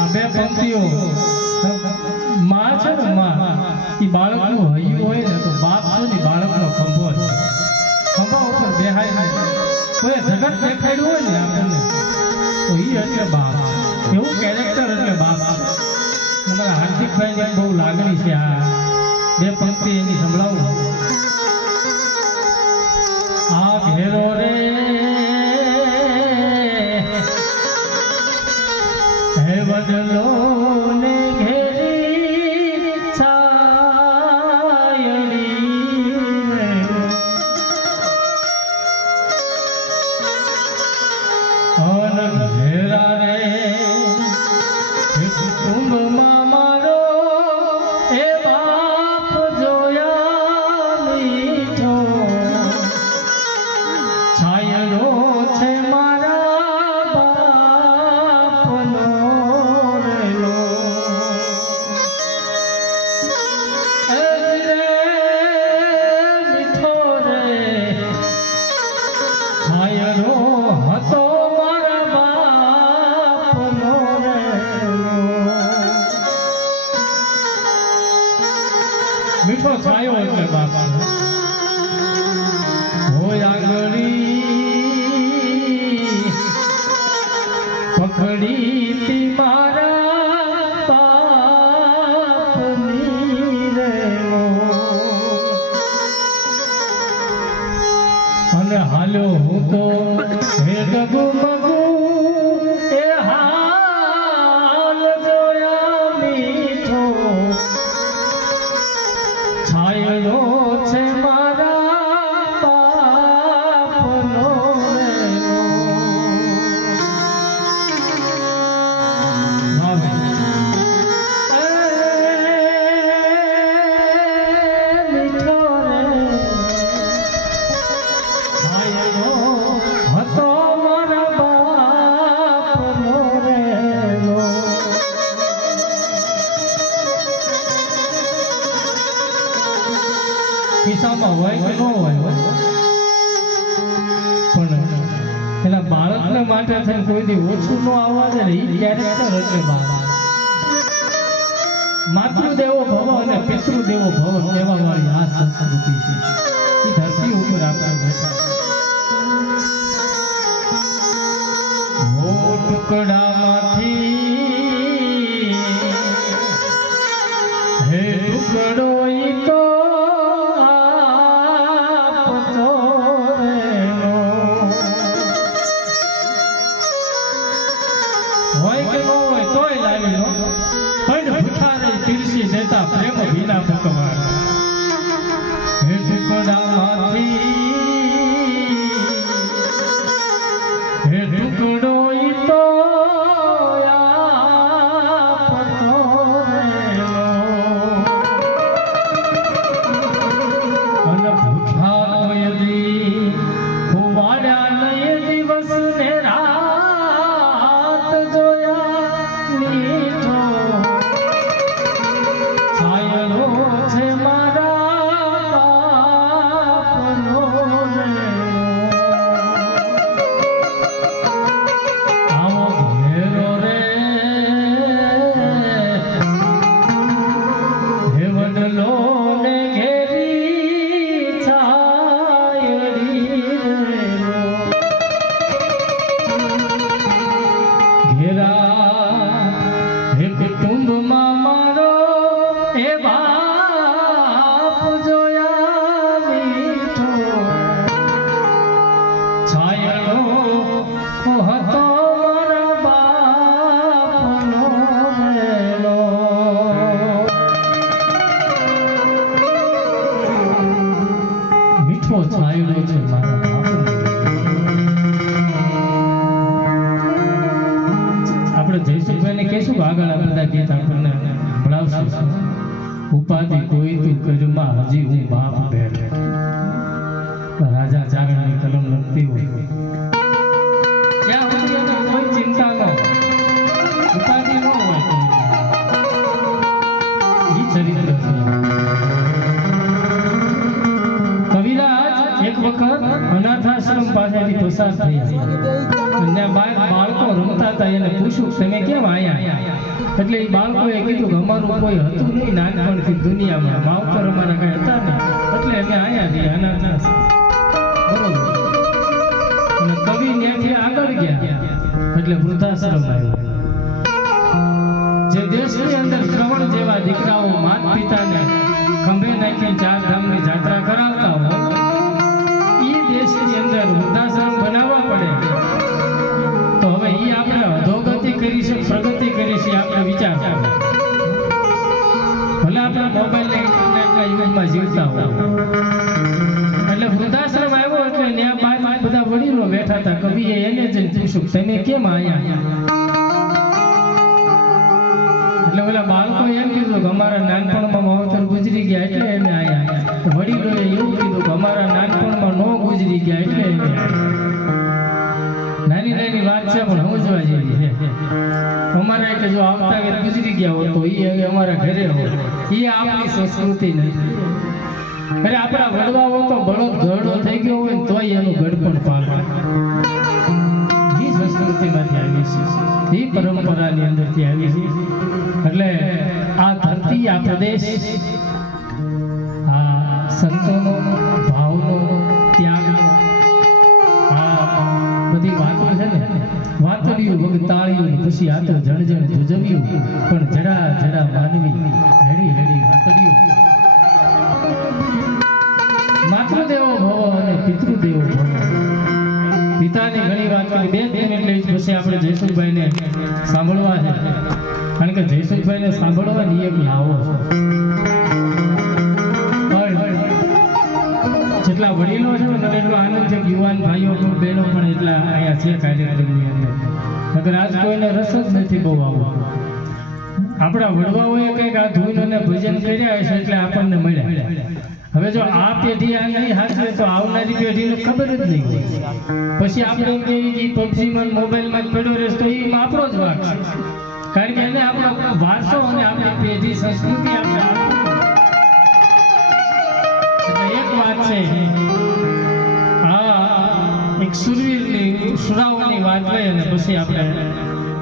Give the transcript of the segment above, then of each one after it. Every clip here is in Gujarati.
આ બે પંક્તિઓ માં છે ને માં એ બાળકનું હૈયું હોય ને તો બાપ છે ને બાળકનો ખંભો છે. ખંભા ઉપર બેહાય કોઈ જગત દેખાડ્યું હોય ને આપણને તો એ એટલે બાપ છે. એવું કેરેક્ટર એટલે બાપ છે. અમારા હાર્દિકભાઈને બહુ લાગણી છે આ બે પંક્તિ એની સંભળાવું. આ ઘેરો રે હે વડલો ને ઘેરી છાયડી અન ઘેરા રે કુટુંબમાં મારો એ બાપ જોયા મીઠો છાયડો છે મારા બાપનો રેલો એ રે મીઠો રે છાયડો હતો મારા બાપનો રેલો. મીઠો છાયો એટલે બાપ હોય આગળી પકડી તી મારા બાપની રેલો અને હાલ્યો હું તો હે ગગુ મગુ એ હાલ જોયા મીઠો છાયડો છે મારા બાપનો રેલો. મીઠો રે છાયડો હતો મારા બાપનો રેલો. ખિસ્સામાં હોય કે ન હોય પણ એના બાળકને માટે થઈને કોઈ દી ઓછું ન આવવા દે ને એ કેરેક્ટર એટલે બાપ. માતૃદેવો ભવ અને પિતૃદેવો ભવ કહેવા વાળી આ સંસ્કૃતિ છે. એ ધરતી ઉપર આપણે બેઠા હો ટુકડામાંથી હે ટુકડો ઈ તો આપતો રેલો. હોય કે ન હોય તોય લાવી લો પણ ભૂખારે પીરસી દેતા પ્રેમ વિના પકવાન. હે ટુકડામાંથી હે ટુકડો ઈ તો આપતો રેલો. અને ભૂખ્યા યદી ખુવાડ્યા નહીં દિવસ ને રાત જોયા મીઠો છાયડો છે મારા બાપનો રેલો. આવો ઘેરો રે હે વડલો ને ઘેરી છાયડી રેલો. ઘેરા હે કુટુંબમાં મારો એ બાપ જોયા મીઠો છાયડો હતો મારા બાપનો રેલો. મીઠો છાયડો છે મારા બાપનો. આપણે જયસુખભાઈને કહેશું કે આગળ આ બધા ગીત આપણને ભણાવશું. ઉપાધિ કોઈ તું કરમાં હજી હું બાપ બેઠ. રાજા જાગરની કલમ લખતી હોય ત્યાં સુધી એને કોઈ ચિંતા ન હોય, ઉપાધિ ન હોય. એ ચરિત્ર છે. કવિરાજ એક વખત અનાથાશ્રમ પાસેથી પસાર થયા. ત્યાં બહાર બાળકો રમતા હતા, એને પૂછ્યું તમે કેમ આયા? એટલે એ બાળકોએ કીધું કે અમારું કોઈ હતું નહીં નાનપણથી દુનિયામાં, માવતર અમારા કઈ હતા નહીં, એટલે અમે આયા છીએ અનાથ આશ્રમ. બરોબર. અને કવિ ત્યાંથી આગળ ગયા એટલે વૃદ્ધાશ્રમ આવ્યો. જે દેશની અંદર શ્રવણ જેવા દીકરાઓ માત પિતાને ખંભે નાખી ચાર ધામની જાત્રા કરાવતા હોય, એ દેશની અંદર વૃદ્ધાશ્રમ બનાવવા પડે તો હવે એ આપણે અધોગતિ કરી છે પ્રગતિ કરી છે આપણે વિચાર. ભલે આપણા મોબાઈલ ને ઇન્ટરનેટના યુગમાં જીવતા હોય, એટલે વૃદ્ધાશ્રમ આવ્યો એટલે ત્યાં બાર બધા વડીલો બેઠા હતા. કવિએ એને જ પૂછ્યું તમે કેમ આયા? એટલે ઓલા બાળકો એમ કીધું કે અમારા નાનપણમાં માવતર ગુજરી ગયા એટલે અમે આયા. વડીલોએ એવું કીધું કે અમારા નાનપણમાં નો ગુજરી ગયા એટલે અમે આયા. નાની નાની વાત છે પણ સમજવા જેવી છે. અમારા એટલે જો આવતા વેત ગુજરી ગયા હોય તો એ હવે અમારા ઘરે હોય, એ આપણી સંસ્કૃતિ નથી. અરે આપણા વડવાઓ તો બળદ ઘરડો થઈ ગયો હોય ને તોય એનું ગઢપણ પામે. એ સંસ્કૃતિમાંથી આવી છે, એ પરંપરાની અંદરથી આવી છે. એટલે આ ધરતી, આ પ્રદેશ, આ સંતોનો ભાવનો ત્યાગનો, આ બધી વાતો છે ને, વાતડિયું વગતાળિયું પછી આ તો જણ જણ ધુજવ્યું, પણ જરા જરા માનવી હેડી હેડી વાતડિયું. માતૃદેવો ભવ અને પિતૃદેવો ભવ. પિતાની ઘણી વાત કરી, 2 મિનિટ લઈ પછી આપણે જયસુખભાઈને સાંભળવા છે, કારણ કે જયસુખભાઈને સાંભળવાની એક લાવો છે. જેટલા વડીલો છે ને મને એટલો આનંદ છે, યુવાન ભાઈઓ બહેનો પણ એટલા અહીંયા છે કાર્યક્રમની અંદર. નકર આજ કોઈને રસ જ નથી બહુ આવો. આપણા વડવાઓએ કંઈક આ ધૂન અને ભજન કર્યા હશે એટલે આપણને મળ્યા. હવે જો આ પેઢી આ નહીં હાથે તો આવનારી પેઢીને ખબર જ નહીં હોય. પછી આપણે એમ કહીએ કે પબજીમાં મોબાઈલમાં જ પડ્યો રહેશે તો એ આપણો જ વાક છે, કારણ કે એને આપણો વારસો અને આપણી પેઢી સંસ્કૃતિ આપણે એક વાત છે. આ એક સુરવીરની સુરાઓની વાત લઈ અને પછી આપણે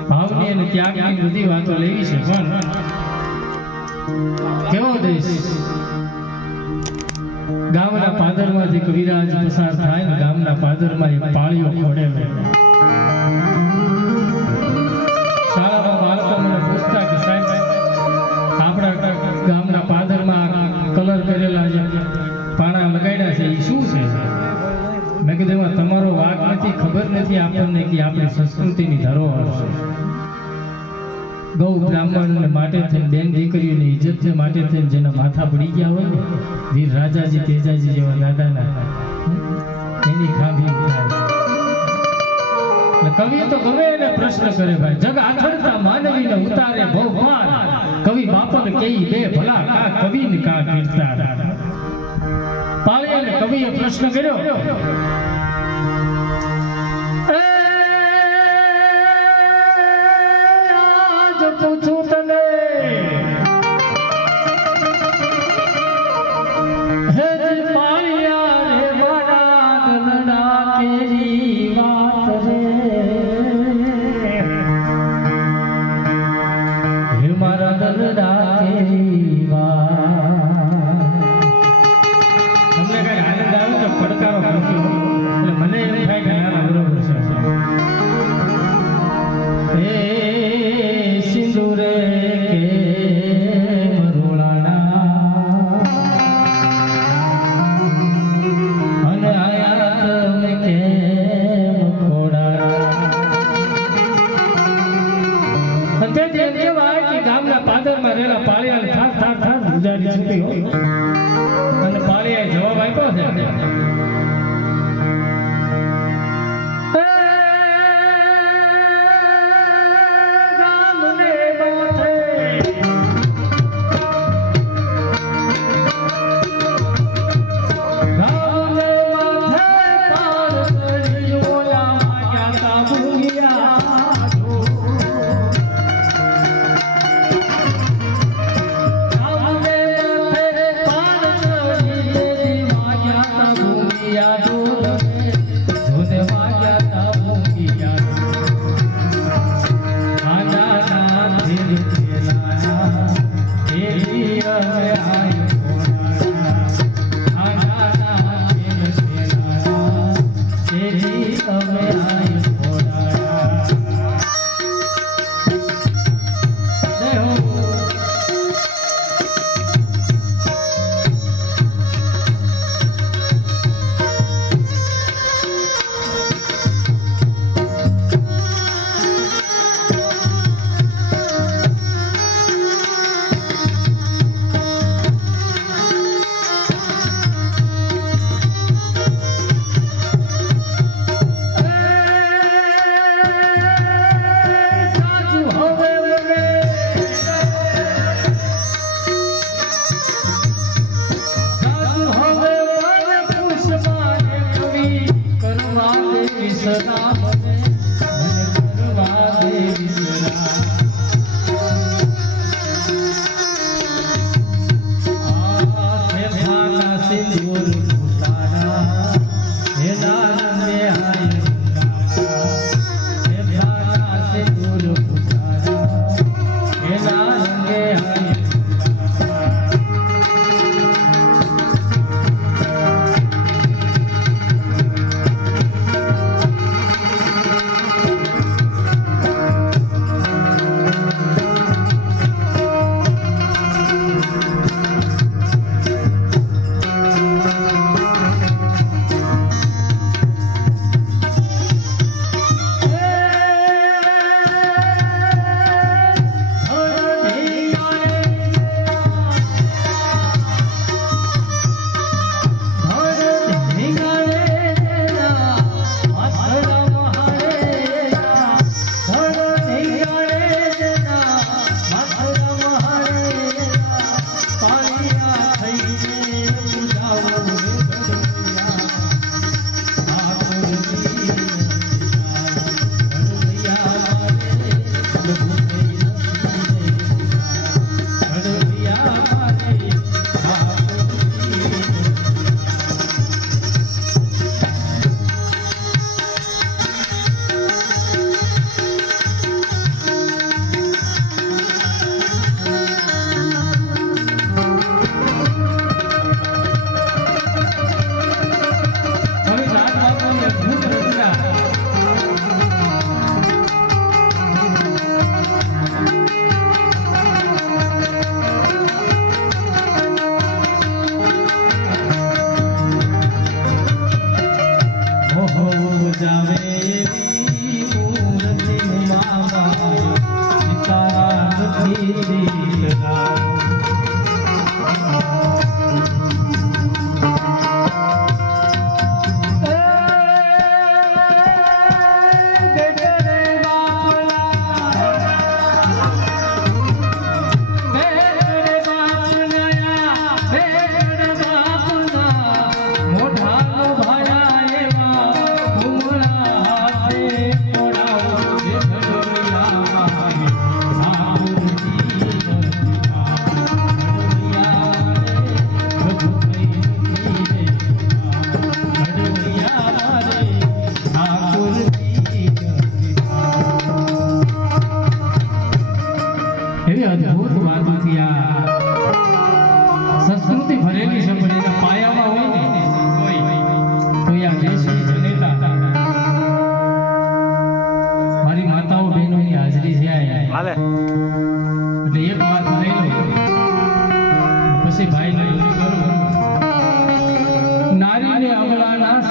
ભાવની અને ત્યાગની બધી વાતો લેવી છે. પણ કેવો દેશ! ગામના પાદરમાંથી કવિરાજ પસાર થાય ને ગામના પાદરમાં એક પાળીઓ ખોડે. શાળામાં બાળકો મને પૂછતા કે સાહેબ આપણા ગામના પાદરમાં કલર કરેલા જે પાણા લગાડ્યા છે એ શું છે? મેં કીધું એમાં તમારો વાક નથી, ખબર નથી આપણને કે આપણી સંસ્કૃતિની ધરોહર છે. ગૌ બ્રાહ્મણ માટે થઈને, બેન દીકરીઓની ઇજ્જત માટે થઈને જેના માથા પડી ગયા હોય ને, વીર રાજાજી તેજાજી જેવા દાદાના, એની ખામી થાય. કવિ તો ગમે એને પ્રશ્ન કરે ભાઈ, જગ આથડતા માનવીને ઉતારે ભવભાર, કવિ બાપન કેઈ બે ભલા કા કવિને કા કીર્તાર. પાળિયાને કવિએ પ્રશ્ન કર્યો, આજ પૂછું તને હે પાળિયા રે મારા દલડા કેરી વાત રે, હે મારા દલડા કેરી વાત. તમને કઈ આનંદ આવે તો પડકારો મૂક્યો એટલે મને એમ થાય કે ના બરોબર છે. હે સિંદૂરે કે મરુણાના અને આયા તમે કે મખોડા. તેથી એમ કહેવાય કે ગામના પાદરમાં રહેલા પાળિયાને થાર થાર થાર ગુજારી છૂટી હોય અને પાળિયાએ જવાબ આપ્યો છે, ભૂમિયા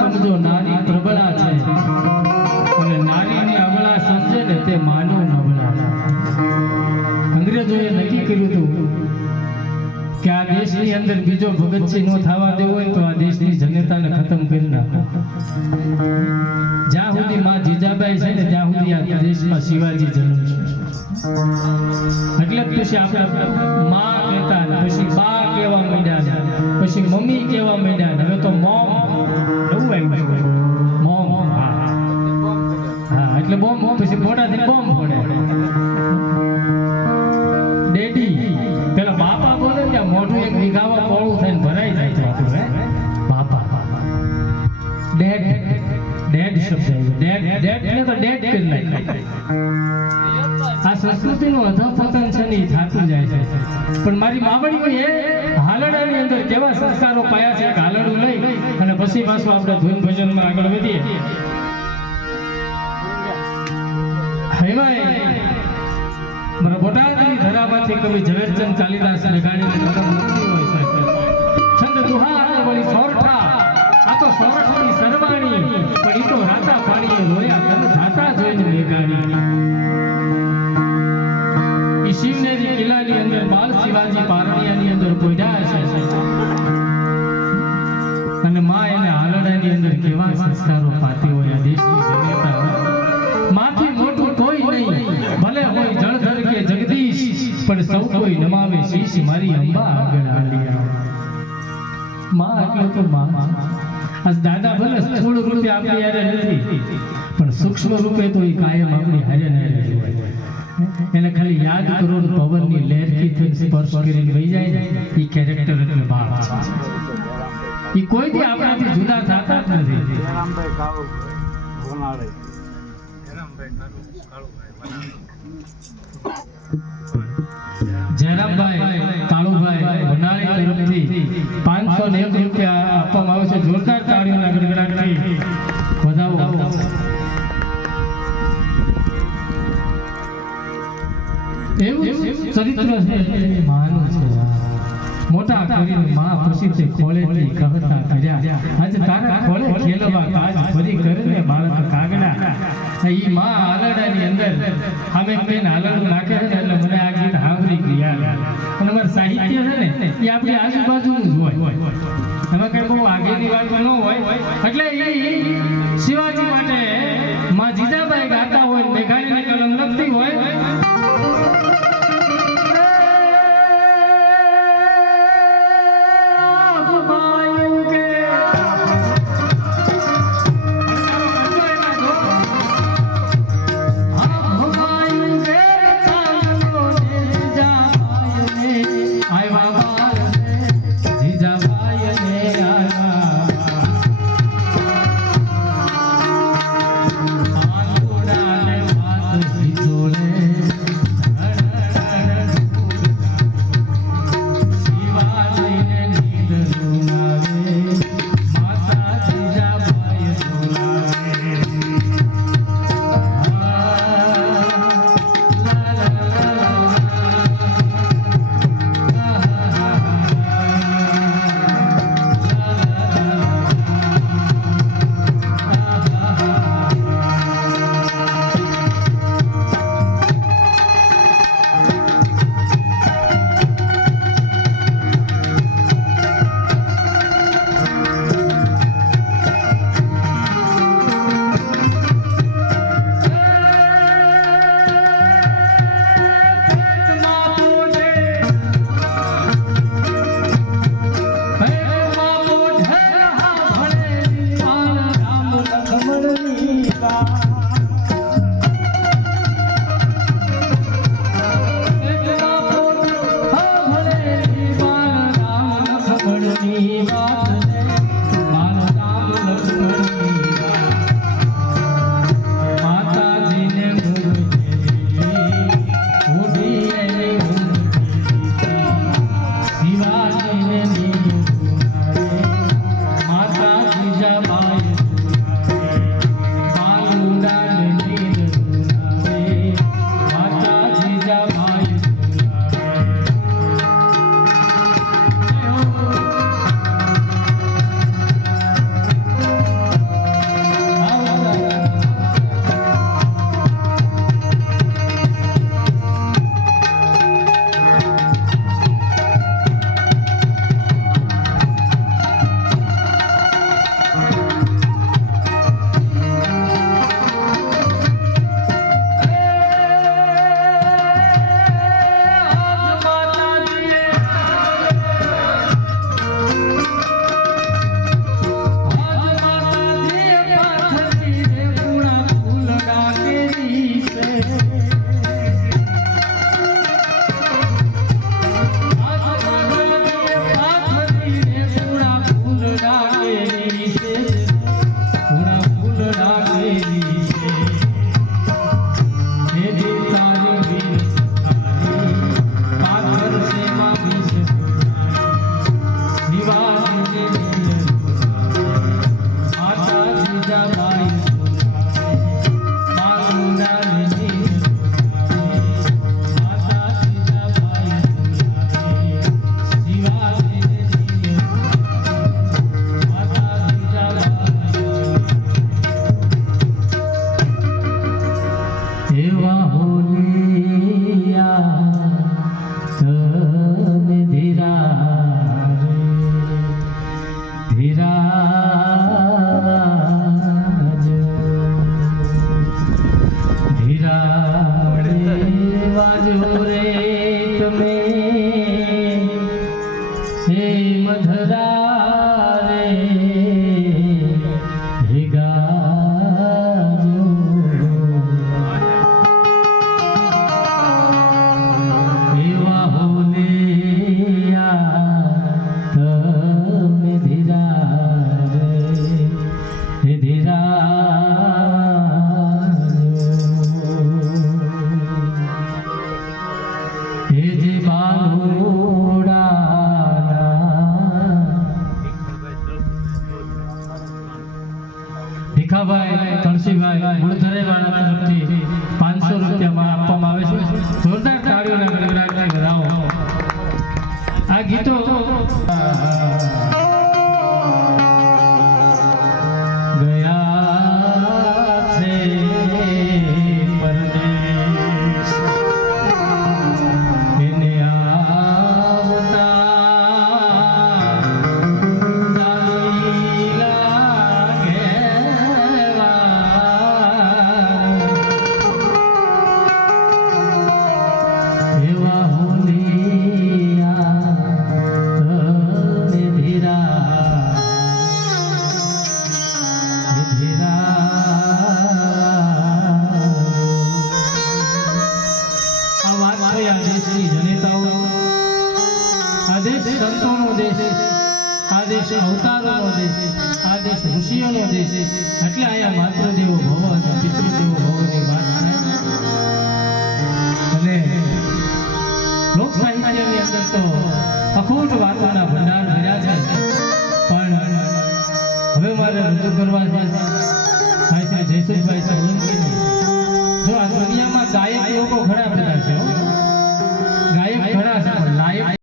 સમજો નારી પ્રબળા છે અને નારીને અબળા સમજે ને તે માનવ નબળા છે. અંગ્રેજોએ નક્કી કર્યું હતું કે આ દેશની અંદર બીજો ભગતસિંહ નો થવા દેવો હોય તો આ દેશની જનતાને ખતમ કરી નાખો. જ્યાં સુધી માં જીજાબાઈ છે ને ત્યાં સુધી આ દેશમાં શિવાજી જન્મશે. એટલે પછી આપણે માં કહેતા પછી બા કહેવા માંડ્યા પછી મમ્મી કહેવા માંડ્યા હવે તો મોમ એવું આવ્યું મોમ. હા એટલે બોમ્બ પછી મોઢાથી બોમ્બ પડે. ડેડી પેલા બાપા બોલે ત્યાં મોઢું એક વિઘાવા પોળું થઈને ભરાઈ જાય છે આપણું. હે બાપા ડેડ ડેડ શબ્દ આવ્યો. ડેડ ડેડ ને તો ડેડ કરી નાખ્યો. આ સંસ્કૃતિનું અધપતન છે ને ઈ થાતું જાય છે. પણ મારી માવડીઓએ હાલડાની અંદર કેવા સંસ્કારો પાયા છે, એક હાલડું લઈ અને પછી પાછું આપણે ધૂન ભજનમાં આગળ વધીએ. એમાંય મારા બોટાદની ધરામાંથી કવિ ઝવેરચંદ કાલિદાસ મેઘાણીની કલમ લખી હોય છે. છંદ દુહા વળી સોરઠા, આ તો સોરઠની સરવાણી, પણ ઈ તો રાતા પાણીએ રોયા તન જાતા જોઈને મેઘાણી. ઈ શિવનેરી કિલ્લાની અંદર બાલ શિવાજી પારણિયાની અંદર પોઢ્યા છે અને માં એને હાલડાની અંદર કેવા સંસ્કારો પાતી હોય. આ દેશની જનતા માથી મોટું કોઈ નહીં, ભલે હોય જળધર કે જગદીશ, પણ સૌ કોઈ નમાવે શીશ મારી અંબા આગળ હાલ્યા. માં એટલે તો માં. આ દાદા ભલે સ્થૂળ રૂપે આપણી હારે નથી, પણ સૂક્ષ્મ રૂપે તો એ કાયમ આપણી હારે ને હારે હોય. એને ખાલી યાદ કરો ને પવનની લહેરથી થઈને સ્પર્શ કરીને વહી જાય ને, એ કેરેક્ટર એટલે બાપ છે. એ કોઈ દી આપણાથી જુદા થતા જ નથી. જયરામભાઈ કાળુભાઈ વનાળી તરફથી 501 રૂપિયા આપવામાં આવે છે. જોરદાર તાળીઓના ગડગડાટથી વધાવો. એવું ચરિત્ર છે માનું છે. મોટા કરીને માં ખુશી છે ખોળેથી કહતા કર્યા, આજ તારા ખોળે ખેલવા કાજ ફરી કરીને બાળક કાગડા. ઈ માં હાલડાની અંદર અમે બેન હાલડું નાખે છે એટલે મને આ ગીત સાંભળી ગયા. અને અમારું સાહિત્ય છે ને એ આપણી આજુબાજુનું જ હોય, એમાં કઈ બહુ આગળની વાત ન હોય. એટલે એ શિવાજી માટે માં જીજાબાઈ ગાતા હોય, મેઘાણીની કલમ લખતી હોય. में हे मधुरा रे भिगाजो एवा होलिया તમે ધીરા રે ધીરા હે જે ભીખાભાઈ તળસીભાઈ મૂળધરેવાળા તરફથી 500 રૂપિયામાં આપવામાં આવે છે. જોરદાર તાળીઓના ગણગડાટથી વધાવો. આ ગીતો ગયા છે પરદેશ એને આવતા એવા હોલિયા તમે ધીરા આ વાત છે આ દેશની જનતાઓ. આ દેશ સંતોનો દેશ, આ દેશ અવતારોનો દેશ, આ દેશ ઋષિઓનો દેશ. એટલે અહીંયા માત્ર દેવો ભવ અને પિતૃદેવો ભવની વાત થાય. અને લોક સાહિત્યની અંદર તો અખૂટ વાતોના ભંડાર ભર્યા છે. પણ હવે મારે રજૂ કરવા છે ભાઈ શ્રી જયસુખભાઈ સોલંકી. જો આ દુનિયામાં ગાયક લોકો ઘણા બધા છે, ગાયક ઘણા છે, પણ લાયક